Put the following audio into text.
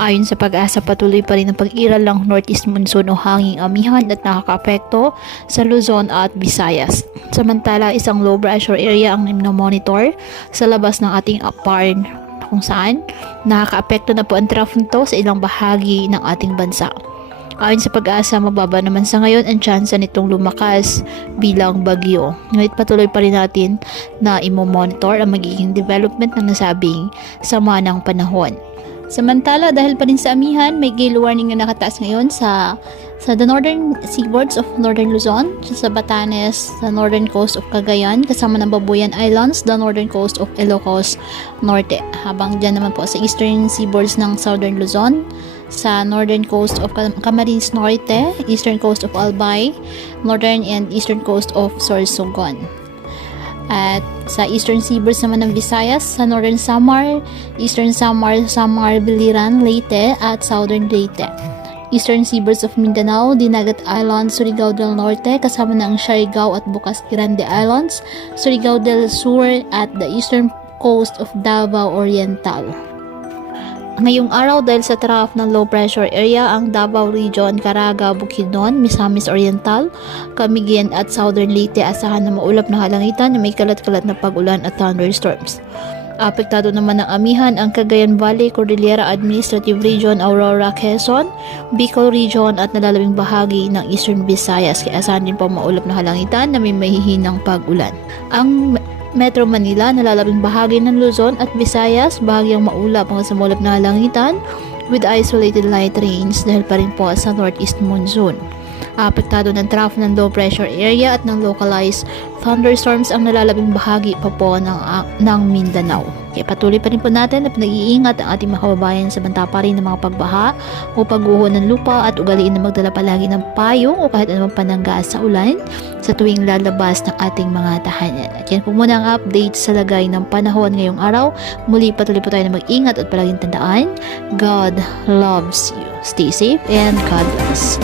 Ayon sa Pag-asa, patuloy pa rin ang pag-iral ng northeast monsoon o hanging amihan at nakakaapekto sa Luzon at Visayas. Samantala, isang low pressure area ang monitor sa labas ng ating APAR kung saan nakakaapekto na po ang trough nito sa ilang bahagi ng ating bansa. Ayon sa Pag-asa, mababa naman sa ngayon ang tsansa nitong lumakas bilang bagyo. Ngunit patuloy pa rin natin na imo-monitor ang magiging development ng nasabing sama ng panahon. Samantala, dahil pa rin sa amihan, may gale warning na nakataas ngayon sa the northern seaboards of northern Luzon, sa Batanes, sa northern coast of Cagayan, kasama ng Babuyan Islands, the northern coast of Ilocos Norte. Habang dyan naman po sa eastern seaboards ng southern Luzon, sa northern coast of Camarines Norte, eastern coast of Albay, northern and eastern coast of Sorsogon. At sa eastern seaboards naman ng Visayas, sa northern Samar, eastern Samar, Biliran, Leyte at southern Leyte. Eastern seaboards of Mindanao, Dinagat Islands, Surigao del Norte, kasama ng Siargao at Bukas Grande Islands, Surigao del Sur at the eastern coast of Davao Oriental. Ngayong araw, dahil sa trough ng low pressure area, ang Davao Region, Caraga, Bukidnon, Misamis Oriental, Camiguin at Southern Leyte asahan na maulap na halangitan na may kalat-kalat na pag-ulan at thunderstorms. Apektado naman ng amihan ang Cagayan Valley, Cordillera Administrative Region, Aurora, Quezon, Bicol Region at nalalabing bahagi ng Eastern Visayas. Kaya asahan din po maulap na halangitan na may mahihinang pag-ulan. Ang Metro Manila, nalalabing bahagi ng Luzon at Visayas, bahagyang maulap hanggang sa maulap na halangitan with isolated light rains dahil pa rin po sa northeast monsoon. Apektado ng trough ng low pressure area at ng localized thunderstorms ang nalalabing bahagi pa po ng Mindanao. Kaya patuloy pa rin po natin na pinag-iingat ang ating mga kababayan sa banta pa rin ng mga pagbaha o pagguho ng lupa at ugaliin na magdala palagi ng payong o kahit anumang panangga sa ulan sa tuwing lalabas ng ating mga tahanan. At yan po muna ang update sa lagay ng panahon ngayong araw. Muli patuloy po tayo na mag-ingat at palaging tandaan, God loves you. Stay safe and God bless.